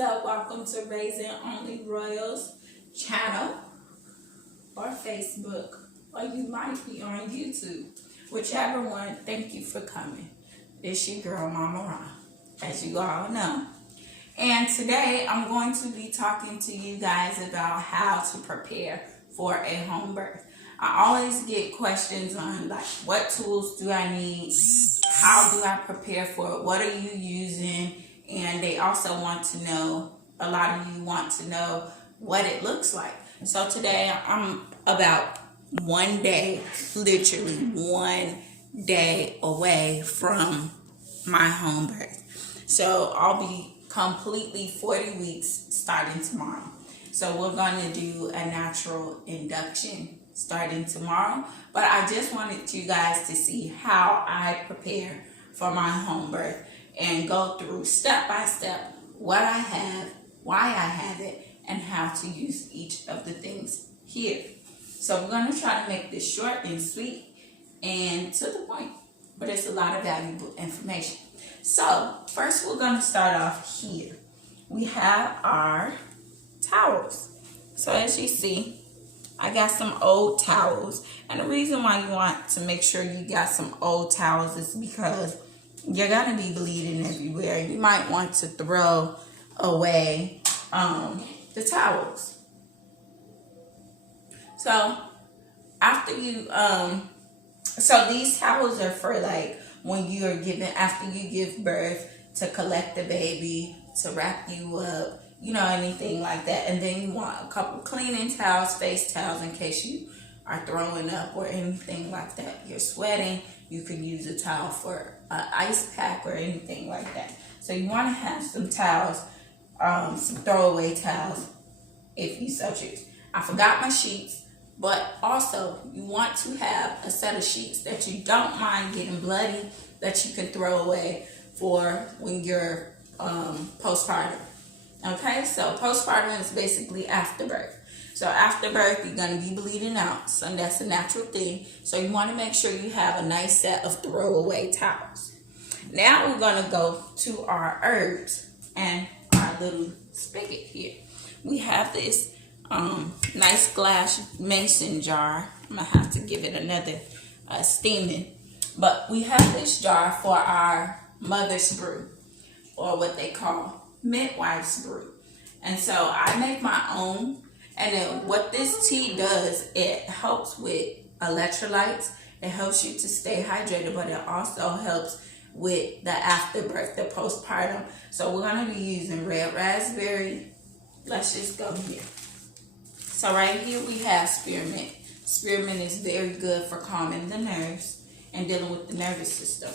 up? Welcome to Raising Only Royals channel or Facebook, or you might be on YouTube. Whichever one, thank you for coming. It's your girl, Mama Ron, as you all know. And today I'm going to be talking to you guys about how to prepare for a home birth. I always get questions on like, what tools do I need? How do I prepare for it? What are you using? And they also want to know, a lot of you want to know what it looks like. So today I'm about 1 day, literally 1 day away from my home birth. So I'll be completely 40 weeks starting tomorrow. So we're going to do a natural induction starting tomorrow. But I just wanted you guys to see how I prepare for my home birth and go through step by step what I have, why I have it, and how to use each of the things here. So we're going to try to make this short and sweet and to the point, but it's a lot of valuable information. So first we're going to start off here. We have our towels. So as you see, I got some old towels. And the reason why you want to make sure you got some old towels is because you're going to be bleeding everywhere. You might want to throw away the towels. So after you, so these towels are for like when you are giving, after you give birth, to collect the baby, to wrap you up, you know, anything like that. And then you want a couple cleaning towels, face towels, in case you are throwing up or anything like that. You're sweating, you could use a towel for an ice pack or anything like that. So you want to have some towels, some throwaway towels, if you so choose. I forgot my sheets, but also you want to have a set of sheets that you don't mind getting bloody, that you can throw away for when you're postpartum. Okay, so postpartum is basically after birth. So after birth, you're going to be bleeding out. So that's a natural thing. So you want to make sure you have a nice set of throwaway towels. Now we're going to go to our herbs and our little spigot here. We have this nice glass mason jar. I'm going to have to give it another steaming. But we have this jar for our mother's brew, or what they call Midwife's brew. And so I make my own. And then what this tea does, it helps with electrolytes. It helps you to stay hydrated, but it also helps with the afterbirth, the postpartum. So we're going to be using red raspberry. Let's just go here. So right here we have spearmint. Spearmint is very good for calming the nerves and dealing with the nervous system.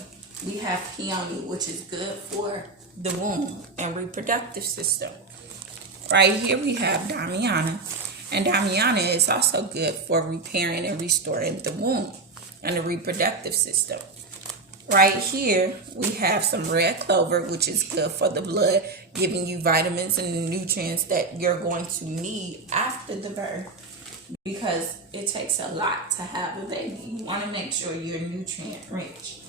We have peony, which is good for the womb and reproductive system. Right here we have Damiana, and Damiana is also good for repairing and restoring the womb and the reproductive system. Right here we have some red clover, which is good for the blood, giving you vitamins and nutrients that you're going to need after the birth, because it takes a lot to have a baby. You want to make sure you're nutrient rich.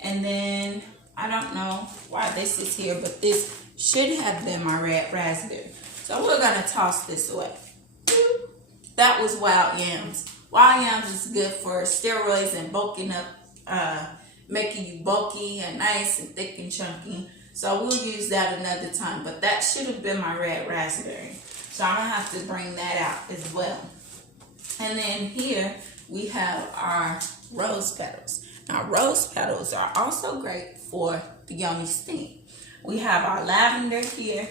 And then I don't know why this is here, but this should have been my red raspberry. So we're going to toss this away. That was wild yams. Wild yams is good for steroids and bulking up, making you bulky and nice and thick and chunky. So we'll use that another time. But that should have been my red raspberry. So I'm going to have to bring that out as well. And then here we have our rose petals. Now rose petals are also great for the yoni steam. We have our lavender here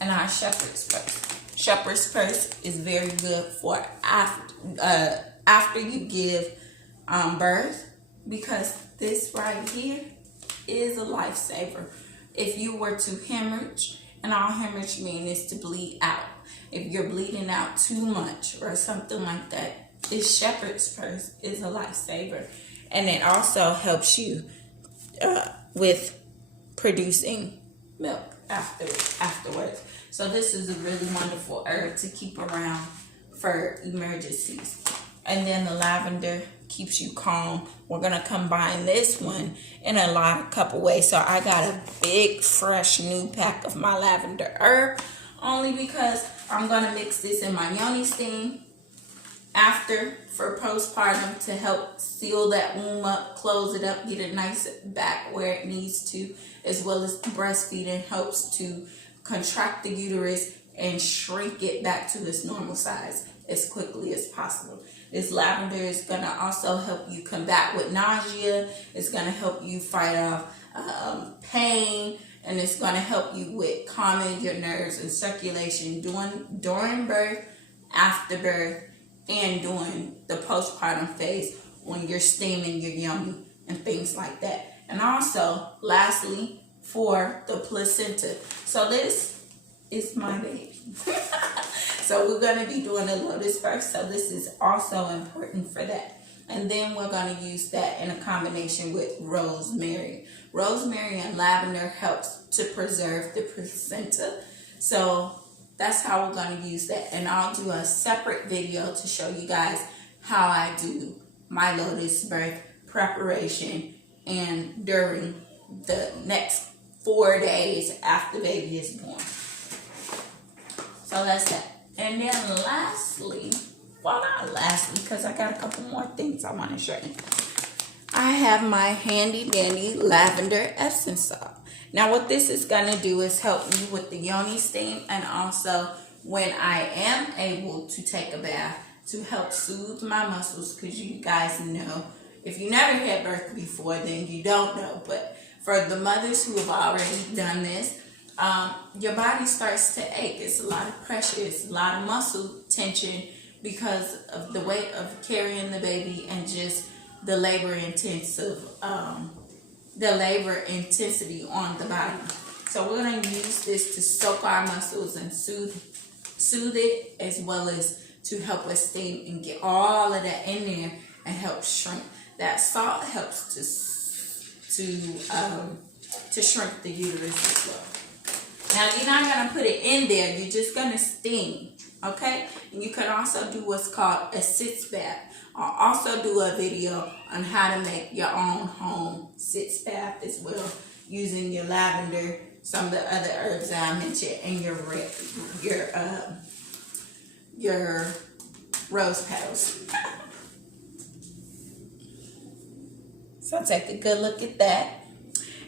and our shepherd's purse. Shepherd's purse is very good for after you give birth, because this right here is a lifesaver. If you were to hemorrhage, and all hemorrhage means is to bleed out. If you're bleeding out too much or something like that, this shepherd's purse is a lifesaver. And it also helps you with producing milk afterwards. So this is a really wonderful herb to keep around for emergencies. and then the lavender keeps you calm. We're gonna combine this one in a couple ways. So I got a big fresh new pack of my lavender herb, only because I'm gonna mix this in my yoni steam after for postpartum to help seal that womb up, close it up, get it nice back where it needs to, as well as breastfeeding helps to contract the uterus and shrink it back to its normal size as quickly as possible. This lavender is going to also help you combat with nausea. It's going to help you fight off pain, and it's going to help you with calming your nerves and circulation during birth, after birth, and during the postpartum phase when you're steaming your yoni and things like that. And also, lastly, for the placenta. So this is my baby. So we're going to be doing a lotus first. So this is also important for that. And then we're going to use that in a combination with rosemary. Rosemary and lavender helps to preserve the placenta. So that's how we're going to use that. And I'll do a separate video to show you guys how I do my lotus birth preparation and during the next 4 days after the baby is born. So that's that. And then lastly, well, not lastly, because I got a couple more things I want to show you. I have my handy dandy lavender Epsom salt. Now what this is going to do is help me with the yoni steam, and also when I am able to take a bath to help soothe my muscles, because you guys know, if you never had birth before, then you don't know. But for the mothers who have already done this, your body starts to ache. It's a lot of pressure. It's a lot of muscle tension because of the weight of carrying the baby and just the labor intensity on the body. So we're going to use this to soak our muscles and soothe it, as well as to help us steam and get all of that in there and help shrink. That salt helps to shrink the uterus as well. Now you're not going to put it in there. You're just going to steam. Okay? And you can also do what's called a sitz bath. I'll also do a video on how to make your own home sitz bath as well, using your lavender, some of the other herbs that I mentioned, and your rose petals. So take a good look at that.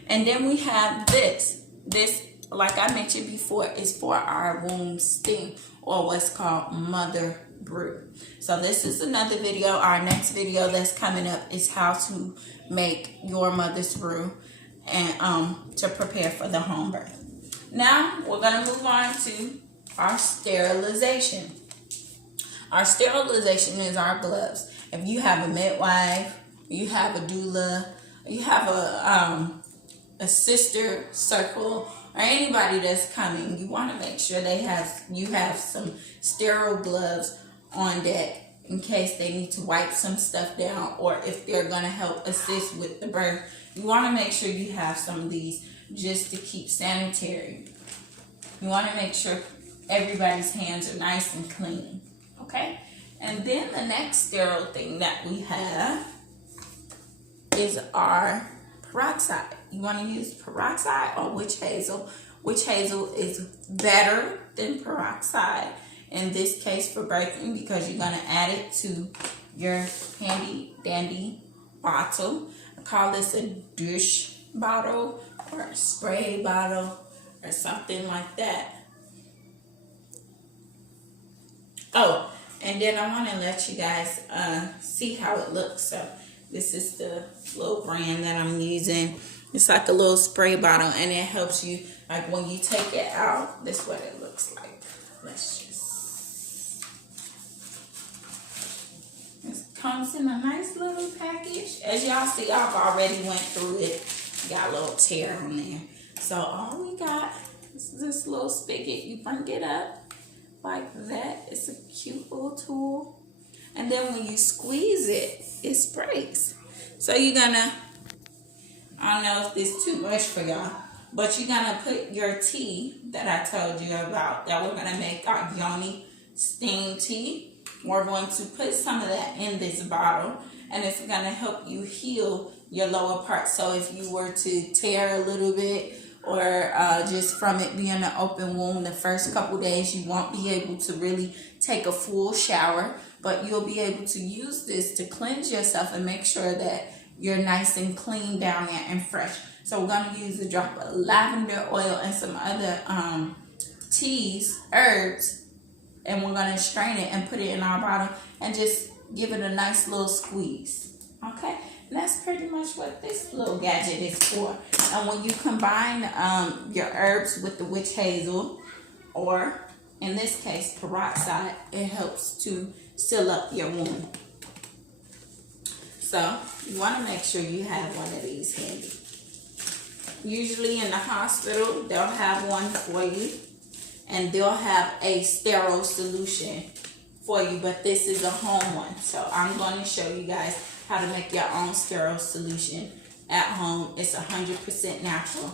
And then we have this. This, like I mentioned before, is for our womb steam, or what's called mother brew. So this is another video. Our next video that's coming up is how to make your mother's brew and to prepare for the home birth. Now we're going to move on to our sterilization. Our sterilization is our gloves. If you have a midwife, you have a doula, you have a sister circle, or anybody that's coming, you want to make sure you have some sterile gloves on deck in case they need to wipe some stuff down, or if they're going to help assist with the birth. You want to make sure you have some of these just to keep sanitary. You want to make sure everybody's hands are nice and clean. Okay? And then the next sterile thing that we have is our peroxide. You want to use peroxide or witch hazel. Witch hazel is better than peroxide in this case for birthing, because you're going to add it to your handy dandy bottle. I call this a douche bottle or a spray bottle or something like that. Oh, and then I want to let you guys see how it looks. So this is the little brand that I'm using. It's like a little spray bottle, and it helps you, like when you take it out, this is what it looks like. Let's just, it comes in a nice little package. As y'all see, I've already went through it. Got a little tear on there. So all we got is this little spigot. You bring it up like that. It's a cute little tool. And then when you squeeze it, it sprays. So you're gonna, I don't know if this is too much for y'all, but you're gonna put your tea that I told you about, that we're gonna make our yoni steam tea. we're going to put some of that in this bottle, and it's going to help you heal your lower part. So if you were to tear a little bit, or just from it being an open wound, the first couple days you won't be able to really take a full shower, but you'll be able to use this to cleanse yourself and make sure that you're nice and clean down there and fresh. So we're going to use a drop of lavender oil and some other teas, herbs, and we're going to strain it and put it in our bottle and just give it a nice little squeeze. Okay, and that's pretty much what this little gadget is for. And when you combine your herbs with the witch hazel, or in this case peroxide, it helps to seal up your wound. So you want to make sure you have one of these handy. Usually in the hospital, they'll have one for you, and they'll have a sterile solution for you, but this is a home one. So I'm going to show you guys how to make your own sterile solution at home. It's 100% natural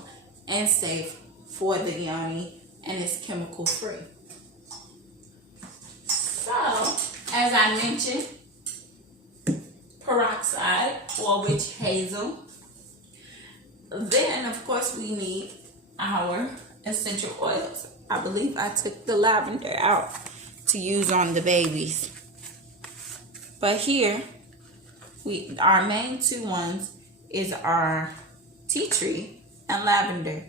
and safe for the yoni, and it's chemical free. So, as I mentioned, peroxide or witch hazel. Then, of course, we need our essential oils. I believe I took the lavender out to use on the babies. But here, our main two ones is our tea tree and lavender.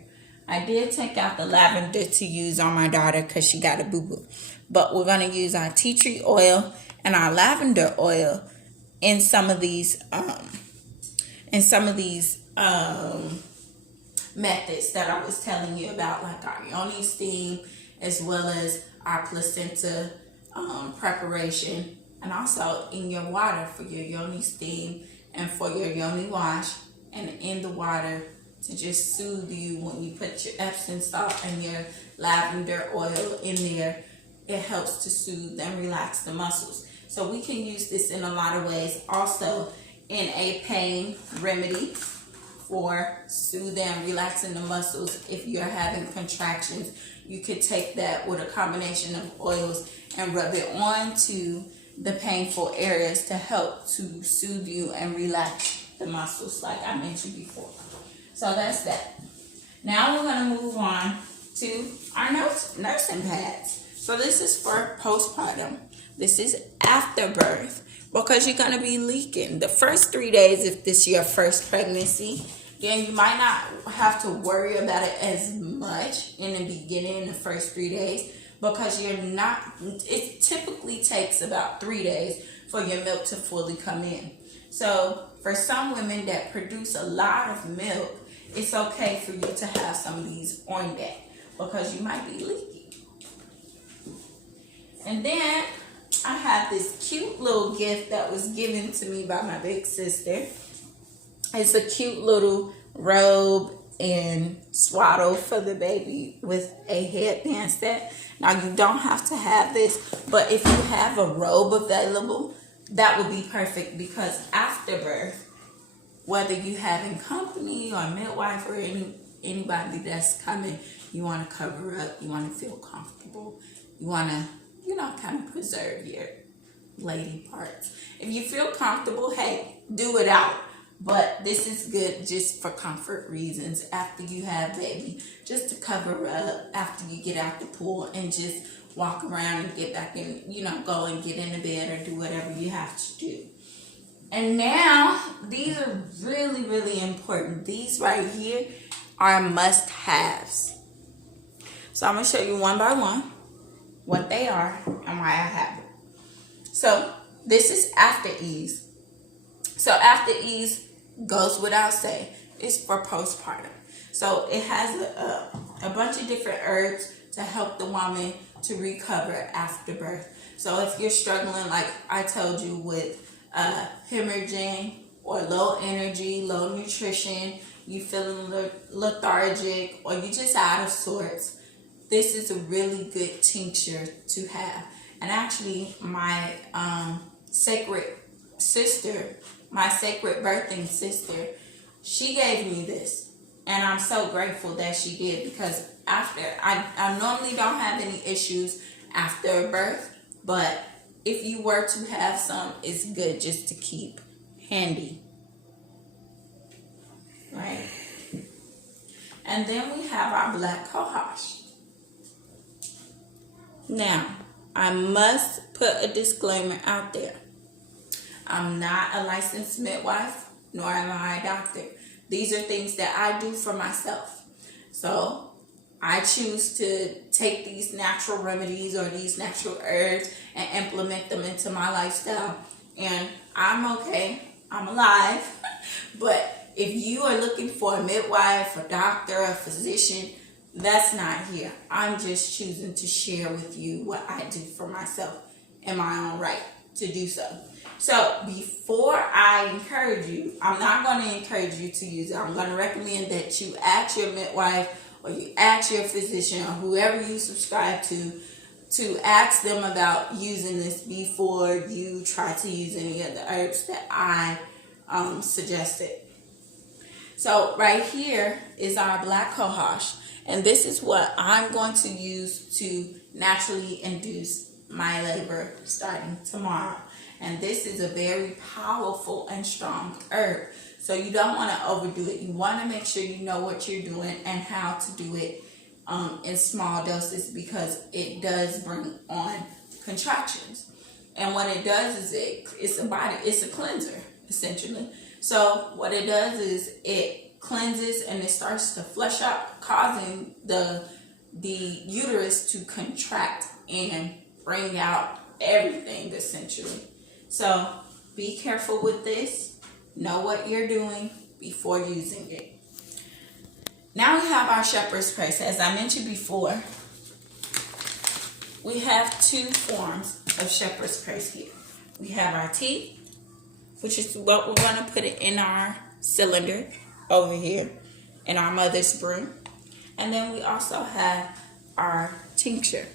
I did take out the lavender to use on my daughter because she got a boo-boo. But we're going to use our tea tree oil and our lavender oil in some of these methods that I was telling you about, like our yoni steam, as well as our placenta preparation, and also in your water for your yoni steam and for your yoni wash, and in the water to just soothe you when you put your Epsom salt and your lavender oil in there. It helps to soothe and relax the muscles. So we can use this in a lot of ways. Also in a pain remedy for soothing and relaxing the muscles. If you're having contractions, you could take that with a combination of oils and rub it onto the painful areas to help to soothe you and relax the muscles, like I mentioned before. So that's that. Now we're going to move on to our nursing pads. So this is for postpartum. This is after birth, because you're going to be leaking. The first 3 days, if this is your first pregnancy, then you might not have to worry about it as much in the beginning, the first 3 days, because it typically takes about 3 days for your milk to fully come in. So for some women that produce a lot of milk, it's okay for you to have some of these on deck, because you might be leaky. And then I have this cute little gift that was given to me by my big sister. It's a cute little robe and swaddle for the baby with a headband set. Now, you don't have to have this, but if you have a robe available, that would be perfect, because after birth, whether you having company or midwife or anybody that's coming, you want to cover up, you want to feel comfortable, you want to, kind of preserve your lady parts. If you feel comfortable, hey, do it out. But this is good just for comfort reasons after you have baby, just to cover up after you get out the pool and just walk around and get back in, go and get in the bed or do whatever you have to do. And now, these are really, really important. These right here are must-haves. So I'm going to show you one by one what they are and why I have it. So this is After Ease. So After Ease goes without saying, it's for postpartum. So it has a bunch of different herbs to help the woman to recover after birth. So if you're struggling, like I told you, with hemorrhaging or low energy, low nutrition, you feeling lethargic, or you just out of sorts, this is a really good tincture to have. And actually, my sacred birthing sister, she gave me this. And I'm so grateful that she did, because after, I normally don't have any issues after birth, but if you were to have some, it's good just to keep handy. Right? And then we have our black cohosh. Now, I must put a disclaimer out there. I'm not a licensed midwife, nor am I a doctor. These are things that I do for myself. So I choose to take these natural remedies or these natural herbs and implement them into my lifestyle. And I'm okay. I'm alive. But if you are looking for a midwife, a doctor, a physician, that's not here. I'm just choosing to share with you what I do for myself in my own right to do so. So before I encourage you, I'm not going to encourage you to use it. I'm going to recommend that you ask your midwife or you ask your physician or whoever you subscribe to ask them about using this before you try to use any of the herbs that I suggested. So right here is our black cohosh, and this is what I'm going to use to naturally induce my labor starting tomorrow. And this is a very powerful and strong herb. So you don't want to overdo it. You want to make sure you know what you're doing and how to do it in small doses, because it does bring on contractions. And what it does is it's a cleanser, essentially. So what it does is it cleanses and it starts to flush out, causing the uterus to contract and bring out everything, essentially. So be careful with this. Know what you're doing before using it. Now we have our shepherd's purse. As I mentioned before, we have two forms of shepherd's purse here. We have our tea, which is what we're going to put it in our cylinder over here in our mother's brew. And then we also have our tincture.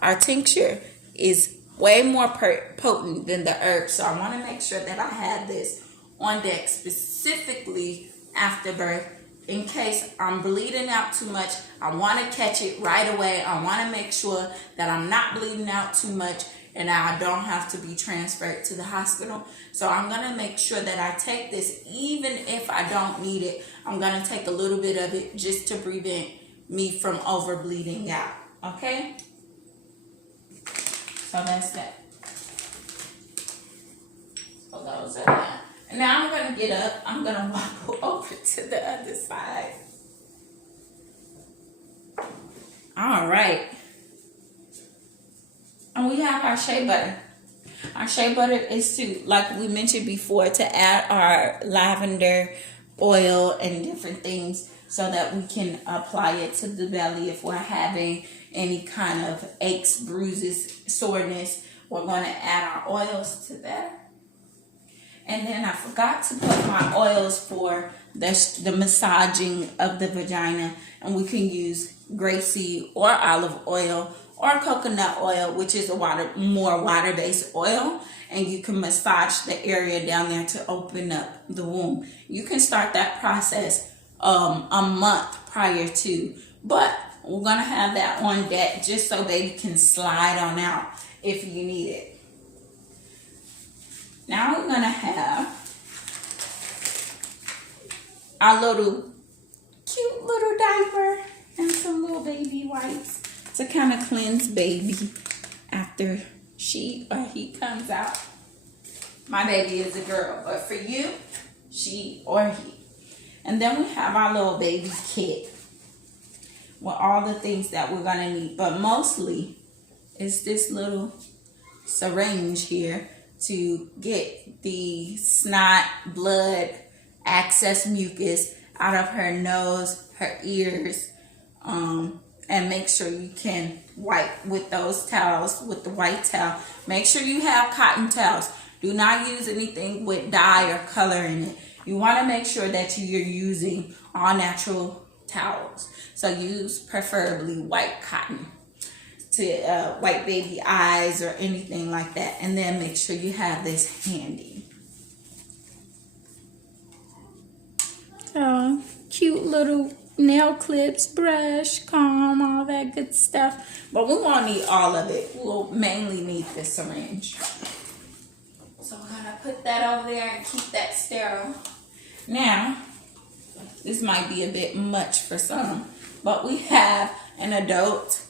Our tincture is way more potent than the herb, so I want to make sure that I have this on deck specifically after birth in case I'm bleeding out too much. I want to catch it right away. I want to make sure that I'm not bleeding out too much and I don't have to be transferred to the hospital. So I'm going to make sure that I take this even if I don't need it. I'm going to take a little bit of it just to prevent me from over bleeding out. Okay? So that's that. So those are that. And now I'm going to get up. I'm going to walk over to the other side. All right. And we have our shea butter. Our shea butter is to, like we mentioned before, to add our lavender oil and different things so that we can apply it to the belly if we're having any kind of aches, bruises, soreness. We're going to add our oils to that. And then I forgot to put my oils for the massaging of the vagina. And we can use grapeseed or olive oil or coconut oil, which is a more water-based oil. And you can massage the area down there to open up the womb. You can start that process a month prior to. But we're going to have that on deck just so baby can slide on out if you need it. Now we're going to have our cute little diaper and some little baby wipes to kind of cleanse baby after she or he comes out. My baby is a girl, but for you, she or he. And then we have our little baby kit with all the things that we're going to need. But mostly, it's this little syringe here to get the snot, blood, excess mucus out of her nose, her ears, and make sure you can wipe with those towels, with the white towel. Make sure you have cotton towels. Do not use anything with dye or color in it. You want to make sure that you're using all natural towels. So use preferably white cotton to wipe baby eyes or anything like that. And then make sure you have this handy. So cute little nail clips, brush, comb, all that good stuff. But we won't need all of it. We'll mainly need the syringe. So we're gonna put that over there and keep that sterile. Now, this might be a bit much for some, but we have an adult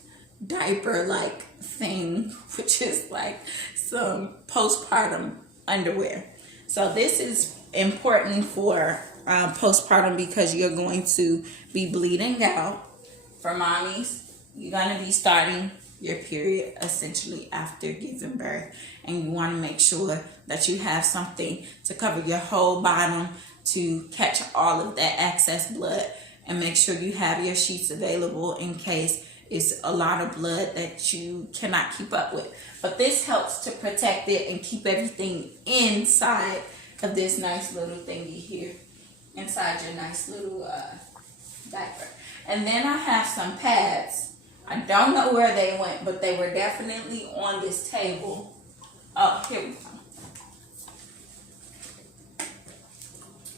diaper-like thing, which is like some postpartum underwear. So this is important for postpartum because you're going to be bleeding out. For mommies, you're going to be starting your period essentially after giving birth, and you want to make sure that you have something to cover your whole bottom to catch all of that excess blood, and make sure you have your sheets available in case it's a lot of blood that you cannot keep up with. But this helps to protect it and keep everything inside of this nice little thingy here, inside your nice little diaper. And then I have some pads. I don't know where they went, but they were definitely on this table. Oh, here we go.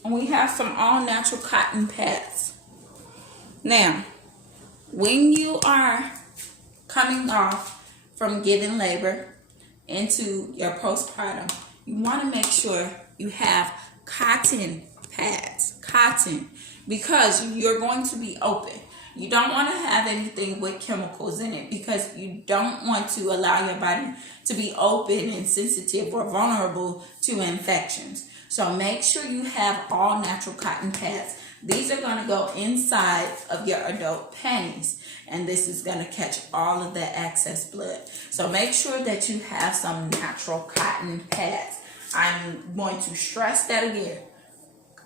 And we have some all-natural cotton pads. Now, when you are coming off from giving labor into your postpartum, you want to make sure you have cotton pads. Cotton, because you're going to be open. You don't want to have anything with chemicals in it because you don't want to allow your body to be open and sensitive or vulnerable to infections. So make sure you have all natural cotton pads. These are going to go inside of your adult panties, and this is going to catch all of the excess blood. So make sure that you have some natural cotton pads. I'm going to stress that again.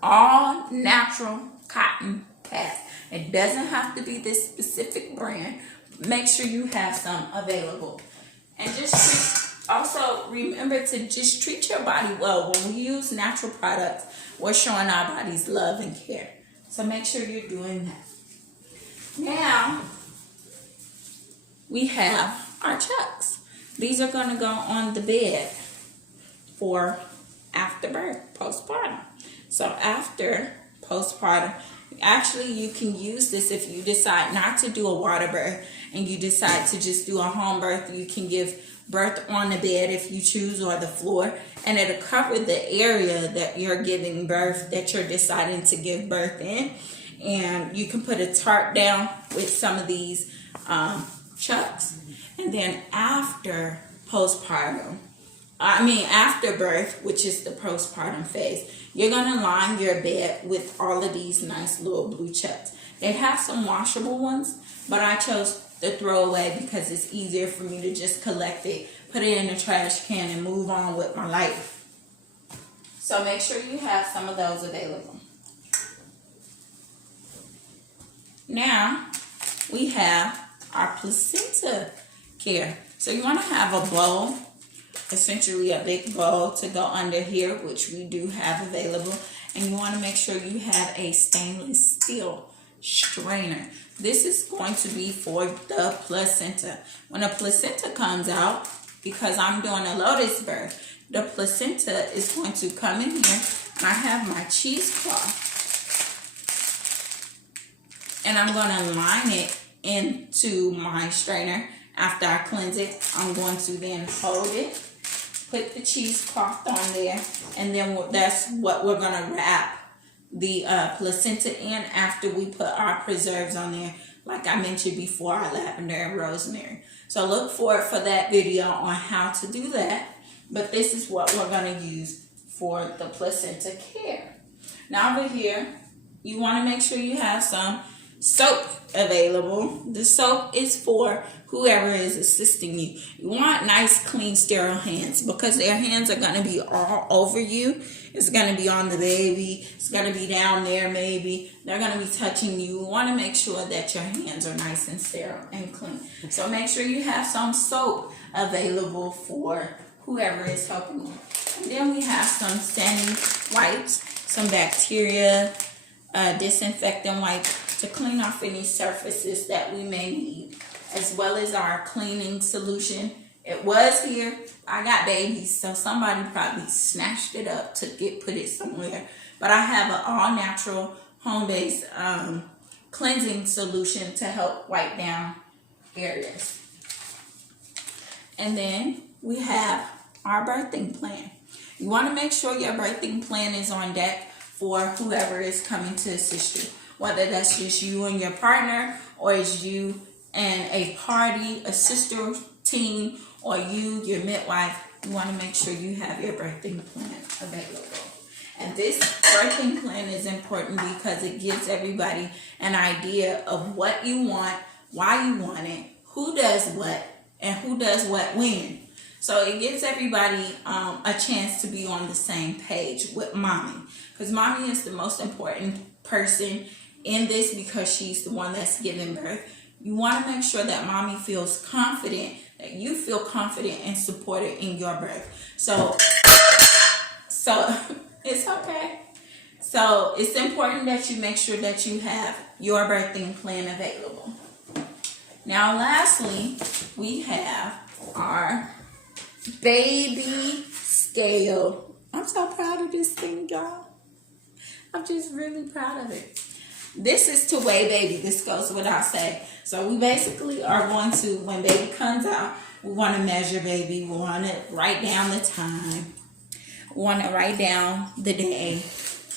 All natural cotton pads. It doesn't have to be this specific brand. Make sure you have some available. And also remember to just treat your body well. When we use natural products, we're showing our bodies love and care. So make sure you're doing that. Now, we have our chucks. These are going to go on the bed for after birth, postpartum. So after postpartum, actually you can use this if you decide not to do a water birth and you decide to just do a home birth. You can give birth on the bed if you choose, or the floor, and it'll cover the area that you're giving birth, that you're deciding to give birth in. And you can put a tarp down with some of these chucks. And then after postpartum, after birth, which is the postpartum phase, you're going to line your bed with all of these nice little blue chucks. They have some washable ones, but I chose the throwaway because it's easier for me to just collect it, put it in the trash can, and move on with my life. So make sure you have some of those available. Now, we have our placenta care. So you want to have a bowl, essentially a big bowl to go under here, which we do have available. And you want to make sure you have a stainless steel strainer. This is going to be for the placenta. When a placenta comes out, because I'm doing a lotus birth, the placenta is going to come in here, and I have my cheesecloth, and I'm going to line it into my strainer. After I cleanse it, I'm going to then hold it, put the cheesecloth on there, and then that's what we're going to wrap the placenta in after we put our preserves on there, like I mentioned before, our lavender and rosemary. So look forward for that video on how to do that. But this is what we're going to use for the placenta care. Now over here, you want to make sure you have some soap available. The soap is for whoever is assisting you. You want nice, clean, sterile hands because their hands are going to be all over you. It's going to be on the baby. It's going to be down there maybe. They're going to be touching you. You want to make sure that your hands are nice and sterile and clean. So make sure you have some soap available for whoever is helping you. And then we have some standing wipes, some bacteria, disinfectant wipes to clean off any surfaces that we may need, as well as our cleaning solution. It was here. I got babies, so somebody probably snatched it up to put it somewhere. But I have an all-natural home-based cleansing solution to help wipe down areas. And then we have our birthing plan. You want to make sure your birthing plan is on deck for whoever is coming to assist you. Whether that's just you and your partner, or it's you and a party, a sister team, or you, your midwife. You want to make sure you have your birthing plan available. And this birthing plan is important because it gives everybody an idea of what you want, why you want it, who does what, and who does what when. So it gives everybody a chance to be on the same page with mommy. Because mommy is the most important person in this because she's the one that's giving birth. You want to make sure that mommy feels confident, that you feel confident and supported in your birth. So it's okay. So it's important that you make sure that you have your birthing plan available. Now, lastly, we have our baby scale. I'm so proud of this thing, y'all. I'm just really proud of it. This is to weigh baby. This goes without saying. So we basically are going to, when baby comes out, we want to measure baby. We want to write down the time. We want to write down the day.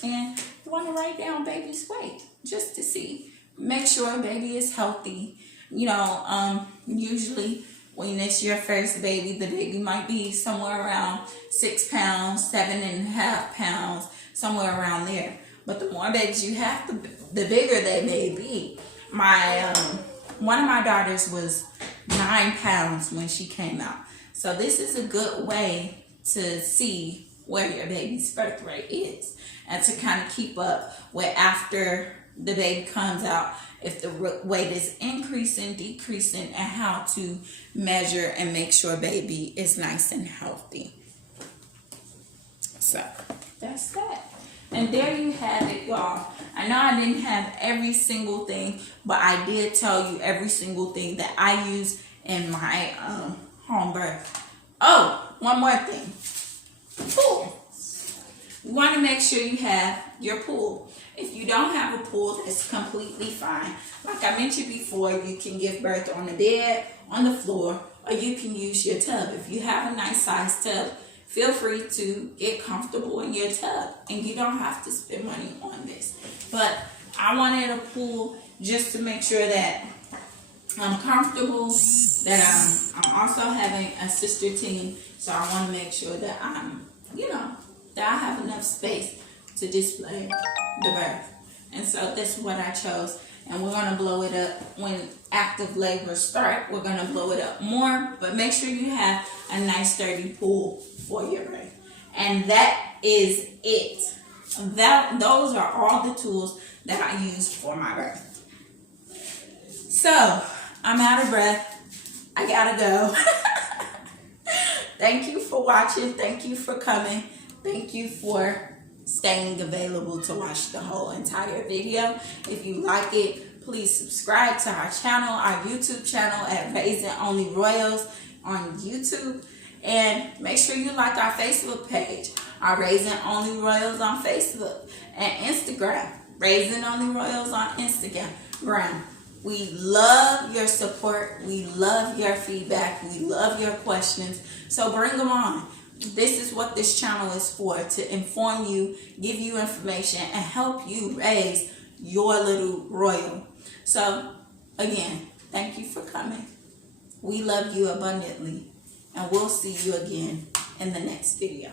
And we want to write down baby's weight just to see. Make sure baby is healthy. You know, usually when it's your first baby, the baby might be somewhere around 6 pounds, 7.5 pounds, somewhere around there. But the more babies you have, the bigger they may be. One of my daughters was 9 pounds when she came out. So this is a good way to see where your baby's birth rate is and to kind of keep up with after the baby comes out, if the weight is increasing, decreasing, and how to measure and make sure baby is nice and healthy. So that's that. And there you have it, y'all. I know I didn't have every single thing, but I did tell you every single thing that I use in my home birth. Oh, one more thing. Pool. You want to make sure you have your pool. If you don't have a pool, that's completely fine. Like I mentioned before, you can give birth on the bed, on the floor, or you can use your tub. If you have a nice sized tub, feel free to get comfortable in your tub, and you don't have to spend money on this. But I wanted a pool just to make sure that I'm comfortable, that I'm also having a sister team, so I want to make sure that that I have enough space to display the birth. And so that's what I chose. And we're going to blow it up when active labor start. We're going to blow it up more, but make sure you have a nice sturdy pool for your birth. And that is it. Those are all the tools that I use for my birth. So I'm out of breath. I gotta go. Thank you for watching. Thank you for coming. Thank you for staying available to watch the whole entire video. If you like it, please subscribe to our channel, our YouTube channel at Raising Only Royals on YouTube. And make sure you like our Facebook page, our Raising Only Royals on Facebook, and Instagram, Raising Only Royals on Instagram. We love your support. We love your feedback. We love your questions. So bring them on. This is what this channel is for, to inform you, give you information, and help you raise your little royal. So, again, thank you for coming. We love you abundantly, and we'll see you again in the next video.